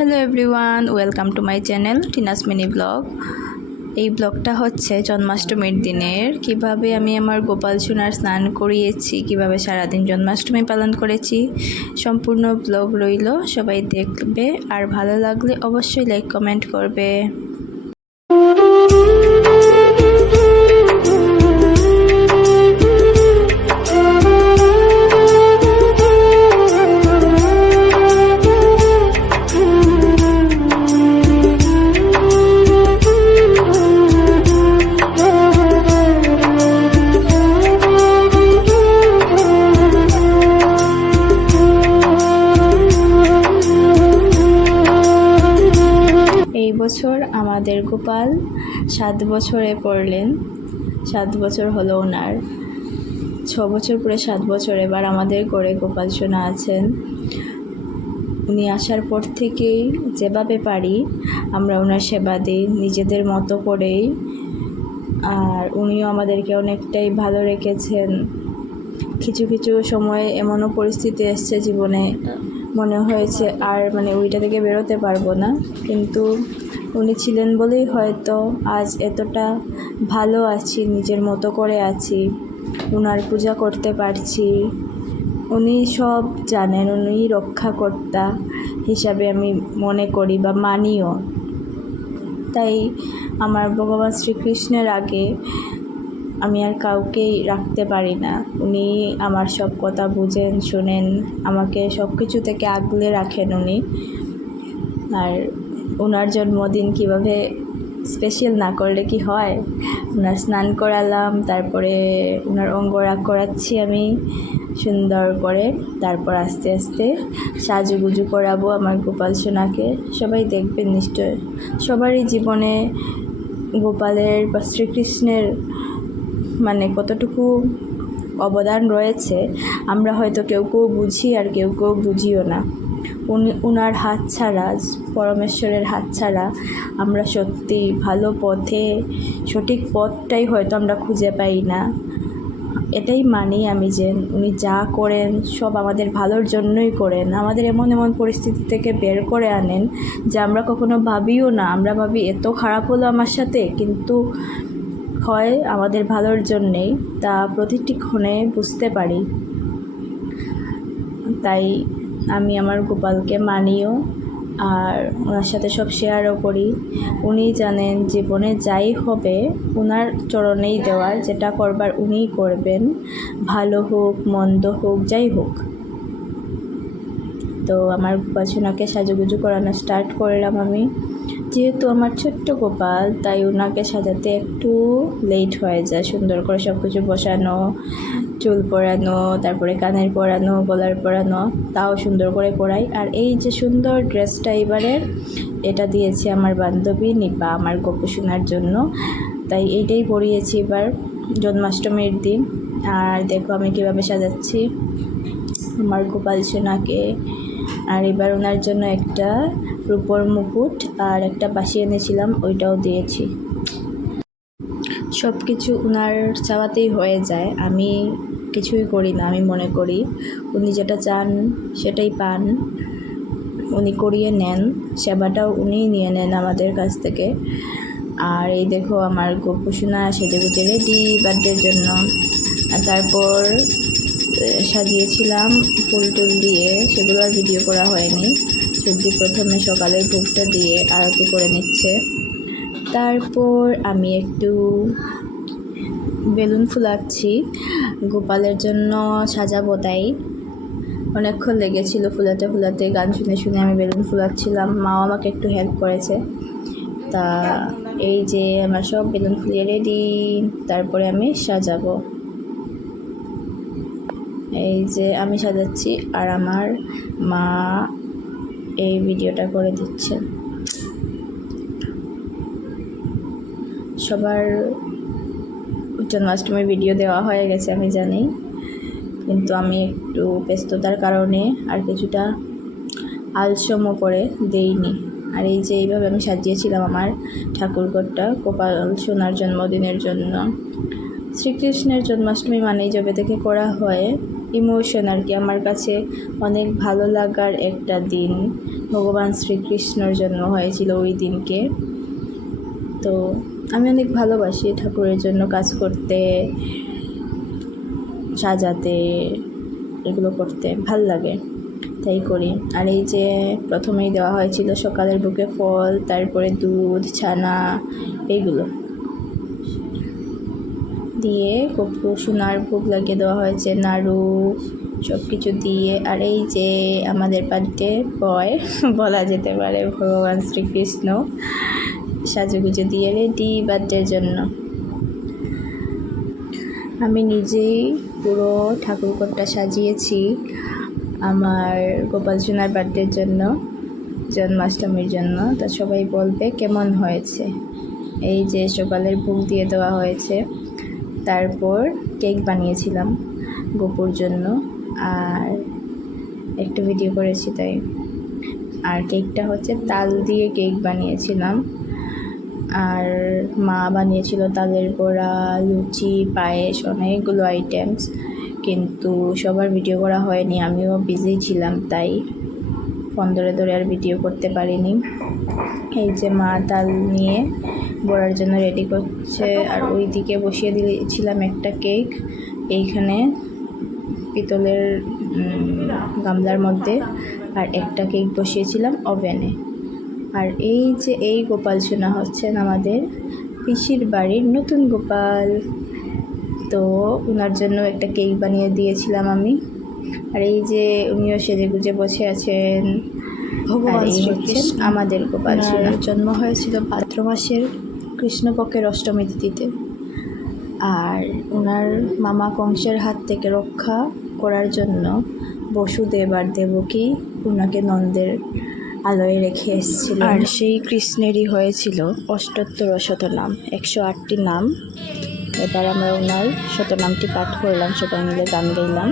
Hello everyone, welcome to my channel Tina's mini blog. এই ব্লগটা হচ্ছে জন্মাষ্টমীর দিনের, কিভাবে আমি আমার গোপাল সোনার স্নান করিয়েছি, কিভাবে সারাদিন জন্মাষ্টমী পালন করেছি। সম্পূর্ণ ব্লগ রইল, সবাই দেখবে। আর ভালো লাগলে অবশ্যই লাইক কমেন্ট করবে। এই বছর আমাদের গোপাল 7 বছরে পড়লেন। 7 বছর হলো ওনার, 6 বছর পরে 7 বছর এবার আমাদের ঘরে গোপাল সোনা আছেন। উনি আসার পর থেকেই যেভাবে পারি আমরা ওনার সেবা দিই নিজেদের মতো করেই। আর উনিও আমাদেরকে অনেকটাই ভালো রেখেছেন। কিছু কিছু সময় এমনও পরিস্থিতি এসছে জীবনে, মনে হয়েছে আর ওইটা থেকে বেরোতে পারবো না, কিন্তু উনি ছিলেন বলেই হয়তো আজ এতটা ভালো আছি, নিজের মতো করে আছি, ওনার পূজা করতে পারছি। উনি সব জানেন, উনি রক্ষাকর্তা হিসাবে আমি মনে করি বা মানিও। তাই আমার ভগবান শ্রীকৃষ্ণের আগে আমি আর কাউকেই রাখতে পারি না। উনি আমার সব কথা বুঝেন, শোনেন, আমাকে সব কিছু থেকে আগলে রাখেন উনি। আর ওনার জন্মদিন কিভাবে স্পেশাল না করলে কি হয়। ওনার স্নান করালাম, তারপরে ওনার অঙ্গরাগ করাচ্ছি আমি সুন্দর করে, তারপর আস্তে আস্তে সাজুগুজু করাবো আমার গোপাল সোনাকে। সবাই দেখবেন নিশ্চয়, সবারই জীবনে গোপালের বা শ্রীকৃষ্ণের কতটুকু অবদান রয়েছে আমরা হয়তো কেউ কেউ বুঝি আর কেউ কেউ বুঝিও না। উনার হাত ছাড়া, পরমেশ্বরের হাত ছাড়া আমরা সত্যি ভালো পথে, সঠিক পথটাই হয়তো আমরা খুঁজে পাই না। এটাই মানি আমি যে উনি যা করেন সব আমাদের ভালোর জন্যই করেন, আমাদের এমন এমন পরিস্থিতি থেকে বের করে আনেন যা আমরা কখনো ভাবিও না। আমরা ভাবি এত খারাপ হলো আমার সাথে, কিন্তু হয় আমাদের ভালোর জন্যেই, তা প্রতিটি ক্ষণে বুঝতে পারি। তাই আমি আমার গোপালকে মানিও আর ওনার সাথে সব শেয়ারও করি। উনি জানেন জীবনে যাই হবে ওনার চরণেই দেওয়ার, যেটা করবার উনিই করবেন, ভালো হোক মন্দ হোক যাই হোক। তো আমার গোপাল সোনাকে সাজুগুজু করানো স্টার্ট করলাম আমি। যেহেতু আমার ছোট্ট গোপাল, তাই ওনাকে সাজাতে একটু লেট হয়ে যায়। সুন্দর করে সব কিছু বসানো, চুল পরানো, তারপরে কানের পরানো, গলার পরানো, তাও সুন্দর করে পরাই। আর এই যে সুন্দর ড্রেসটা এবারের, এটা দিয়েছে আমার বান্ধবী নিপা আমার গোপু সোনার জন্য, তাই এইটাই পরিয়েছি এবার জন্মাষ্টমীর দিন। আর দেখো আমি কীভাবে সাজাচ্ছি আমার গোপাল সোনাকে। আর এবার ওনার জন্য একটা রূপোর মুকুট আর একটা বাঁশি এনেছিলাম, ওইটাও দিয়েছি। সব কিছু ওনার চাওয়াতেই হয়ে যায়, আমি কিছুই করি না। আমি মনে করি উনি যেটা চান সেটাই পান, উনি করিয়ে নেন, সেবাটাও উনিই নিয়ে নেন আমাদের কাছ থেকে। আর এই দেখো আমার গোপু সোনা সেজেগুজে রেডি বার্থডের জন্য। আর তারপর সাজিয়েছিলাম ফুল টুল দিয়ে, সেগুলো আর ভিডিও করা হয়নি। শুধু প্রথমে সকালের ভোগটা দিয়ে আরতি করে নিচ্ছে। তারপর আমি একটু বেলুন ফুলাচ্ছি গোপালের জন্য সাজাবো, তাই অনেকক্ষণ লেগেছিল ফুলাতে ফুলাতে। গান শুনে শুনে আমি বেলুন ফুলাচ্ছিলাম, মাও আমাকে একটু হেল্প করেছে। তা এই যে আমার সব বেলুন ফুলিয়ে রেডি, তারপরে আমি সাজাবো। এই যে আমি সাজাচ্ছি আর আমার মা এই ভিডিওটা করে দিচ্ছে। সবার জন্মাষ্টমীর ভিডিও দেওয়া হয়ে গেছে আমি জানি, কিন্তু আমি একটু ব্যস্ততার কারণে আর কিছুটা আলসেমও করে দেইনি। আর এই যে এইভাবে আমি সাজিয়েছিলাম আমার ঠাকুরঘরটা গোপাল সোনার জন্মদিনের জন্য। শ্রীকৃষ্ণের জন্মাষ্টমী মানেই যবে থেকে করা হয় ইমোশন আর কি, আমার কাছে অনেক ভালো লাগার একটা দিন। ভগবান শ্রীকৃষ্ণর জন্ম হয়েছিল ওই দিনকে। তো আমি অনেক ভালোবাসি ঠাকুরের জন্য কাজ করতে, সাজাতে, এগুলো করতে ভাল লাগে, তাই করি। আর এই যে প্রথমেই দেওয়া হয়েছিল সকালের বুকে ফল, তারপরে দুধ, ছানা, এইগুলো দিয়ে গপু সোনার ভোগ লাগিয়ে দেওয়া হয়েছে, নাড়ু সব কিছু দিয়ে। আর এই যে আমাদের বার্থডে বয় বলা যেতে পারে, ভগবান শ্রীকৃষ্ণ সাজুগুজু দিয়ে রেডি বার্থডের জন্য। আমি নিজেই পুরো ঠাকুরঘরটা সাজিয়েছি আমার গোপাল সোনার বার্থডের জন্য, জন্মাষ্টমীর জন্য। তা সবাই বলবে কেমন হয়েছে। এই যে সকালের ভোগ দিয়ে দেওয়া হয়েছে, তারপর কেক বানিয়েছিলাম গোপুর জন্য, আর একটু ভিডিও করেছি তাই। আর কেকটা হচ্ছে তাল দিয়ে কেক বানিয়েছিলাম, আর মা বানিয়েছিল তালের বড়া, লুচি, পায়েস, অনেকগুলো আইটেমস, কিন্তু সবার ভিডিও করা হয়নি, আমিও বিজি ছিলাম তাই ফোন ধরে ধরে আর ভিডিও করতে পারিনি। এই যে মা তাল নিয়ে বড়ার জন্য রেডি করছে, আর ওই দিকে বসিয়ে দিয়েছিলাম একটা কেক এইখানে পিতলের গামলার মধ্যে, আর একটা কেক বসিয়েছিলাম ওভেনে। আর এই যে এই গোপাল সোনা হচ্ছেন আমাদের পিসির বাড়ির নতুন গোপাল, তো ওনার জন্য একটা কেক বানিয়ে দিয়েছিলাম আমি। আর এই যে উনিও সেজে গুজে বসে আছেন, ভগবান শ্রীকৃষ্ণ আমাদের গোপাল সোনার জন্ম হয়েছিল ভাদ্র মাসের কৃষ্ণপক্ষের অষ্টমী তিথিতে। আর ওনার মামা কংসের হাত থেকে রক্ষা করার জন্য বসুদেব আর দেবকী ওনাকে নন্দের আলোয় রেখে এসেছিল। আর সেই কৃষ্ণেরই হয়েছিল ৭৮ শতনাম, ১০৮টি নাম। এবার আমরা ওনার শতনামটি পাঠ করলাম, সবাই মিলে গান গাইলাম।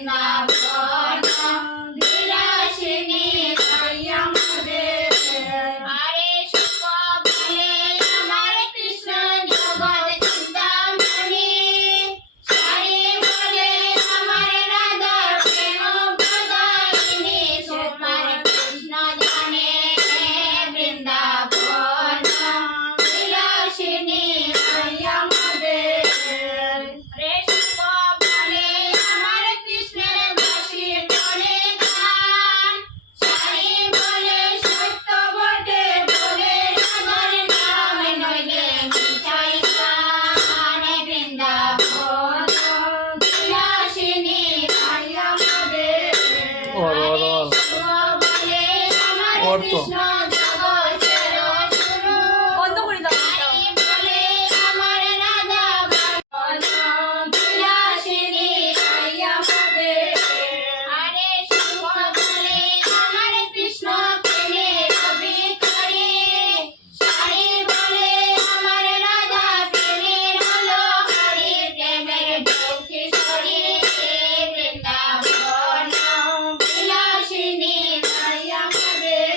বৃন্দাবন বিলাসিনী তাই আমাদের। আরে সুখ বলে আমার কৃষ্ণ জগৎ চিন্তামণি, সারি বলে আমার রাধা প্রেম প্রদায়িনী, তোমার কৃষ্ণ জানে বৃন্দাবন বিলাসিনী তাই আমাদের। রে সুখ বলে আমার কৃষ্ণের বাঁশির তোলে গান, সারি বলে সত্য বটে বলে রাধার নাম, নইলে মিঠাই গান বৃন্দাবন বিলাসিনী তাই আমাদের। সুখ বলে আমার কৃষ্ণ জগতের শুরু, সারি বলে আমার রাধা বিলাসিনী তাই আমাদের। আরে সুখ বলে আমার কৃষ্ণ প্রেমের ভিতরে, সারি বলে আমার রাধা প্রেমের হলো হরি, প্রেমের ঢেউ কিশোরী বৃন্দাবন বিলাসিনী তাই আমাদের।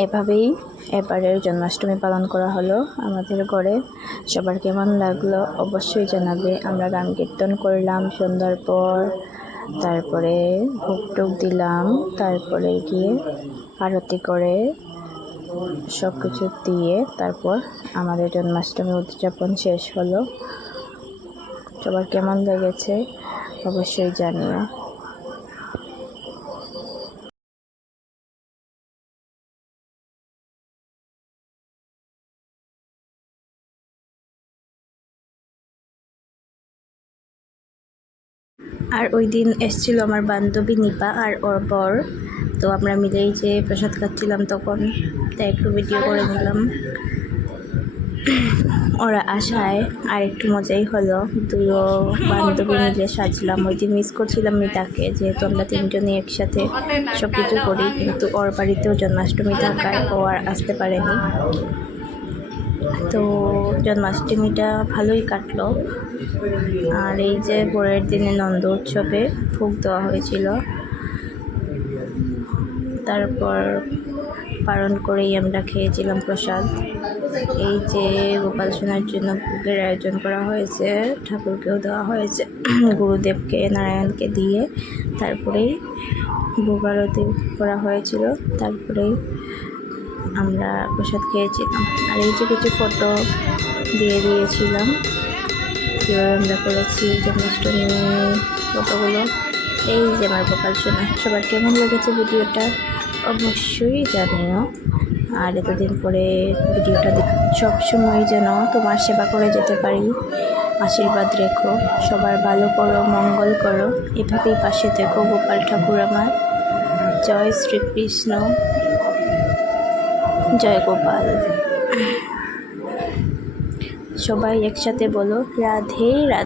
এভাবেই এবারের জন্মাষ্টমী পালন করা হলো আমাদের ঘরে। সবার কেমন লাগলো অবশ্যই জানাবে। আমরা গান কীর্তন করলাম সন্ধ্যার পর, তারপরে ভোগ টোগ দিলাম, তারপরে গিয়ে আরতি করে সব কিছু দিয়ে তারপর আমাদের জন্মাষ্টমী উদযাপন শেষ হলো। সবার কেমন লেগেছে অবশ্যই জানিও। আর ওই দিন এসেছিল আমার বান্ধবী নিপা আর ওর বর, তো আমরা মিলেই যে প্রসাদ খাচ্ছিলাম তখন, তাই একটু ভিডিও করে নিলাম। ওরা আসায় আর একটু মজাই হলো, দুইও বান্ধবী মিলে সাজলাম। ওই দিন মিস করছিলাম মিতাকে, যেহেতু আমরা তিনজনই একসাথে সব কিছু করি, কিন্তু ওর বাড়িতেও জন্মাষ্টমী থাকায় ও আর আসতে পারেনি। তো জন্মাষ্টমীটা ভালোই কাটলো। আর এই যে পরের দিনে নন্দ উৎসবে ভোগ দেওয়া হয়েছিল, তারপর পালন করেই আমরা খেয়েছিলাম প্রসাদ। এই যে গোপাল সোনার জন্য ভোগের আয়োজন করা হয়েছে, ঠাকুরকেও দেওয়া হয়েছে, গুরুদেবকে নারায়ণকে দিয়ে তারপরেই ভোগ আরতি করা হয়েছিল, তারপরেই আমরা প্রসাদ খেয়েছিলাম। আর এই যে কিছু ফটো দিয়ে দিয়েছিলাম কীভাবে আমরা করেছি জন্মাষ্টমী ফটোগুলো। এই যে আমার গোপাল সোনা। সবার কেমন লেগেছে ভিডিওটা অবশ্যই জানিও। আর এতদিন পরে ভিডিওটা সবসময় যেন তোমার সেবা করে যেতে পারি, আশীর্বাদ রেখো, সবার ভালো করো, মঙ্গল করো, এভাবেই পাশে থেকো গোপাল ঠাকুর আমার। জয় শ্রীকৃষ্ণ, জয় গোপাল। সবাই একসাথে বলো রাধে রাধে।